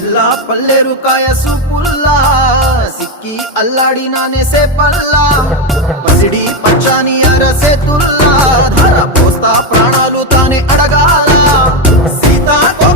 జిల్లా పల్లెరు కాయ సూపుల్లా సిక్కి అల్లాడినానే సేపల్లా పసిడి పచ్చాని అరసేతుల్లా ధర పోస్తా ప్రాణాలు తానే అడగాల సీతాకో